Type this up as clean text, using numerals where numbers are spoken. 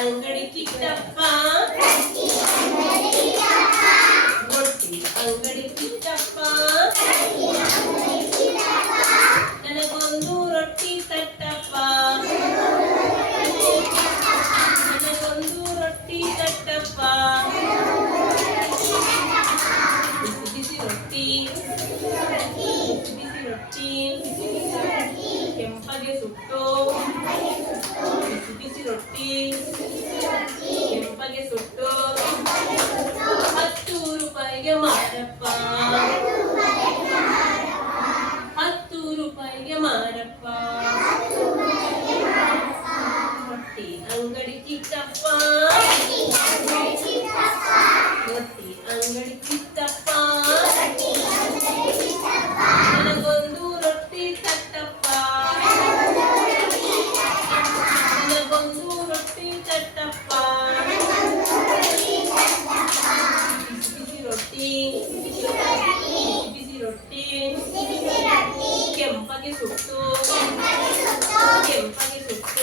ಅಂಗಡಿ ಕಿಟ್ಟಪ್ಪ ರೊಟ್ಟಿ ಅಂಗಡಿ ಕಿಟ್ಟಪ್ಪ ನನಗೊಂದು ರೊಟ್ಟಿ ತಟ್ಟಪ್ಪ ನನಗೊಂದು ರೊಟ್ಟಿ ತಟ್ಟಪ್ಪ ಬಿಸಿ ಬಿಸಿ ರೊಟ್ಟಿ ಬಿಸಿ ರೊಟ್ಟಿ ಕೆಂಪಗೆ ಸುಟ್ಟು ಬಿಸಿ ಬಿಸಿ ರೊಟ್ಟಿ ಕೆಂಪಗೆ ಸುಟ್ಟು 10 ರೂಪಾಯಿಗೆ ಮಾರಪ್ಪ 10 ರೂಪಾಯಿಗೆ ಮಾರಪ್ಪ ರೊಟ್ಟಿ ಅಂಗಡಿ ಕಿಟ್ಟಪ್ಪ ರೊಟ್ಟಿ ಅಂಗಡಿ ಕಿಟ್ಟಪ್ಪ ನನಗೊಂದು ರೊಟ್ಟಿ ತಟ್ಟಪ್ಪ ನನಗೊಂದು ರೊಟ್ಟಿ ತಟ್ಟಪ್ಪ ಬಿಸಿ ರೊಟ್ಟಿ ಬಿಸಿ ರೊಟ್ಟಿ ಕೆಂಪಗೆ ಸುಟ್ಟು ಕೆಂಪಗೆ ಸುಟ್ಟು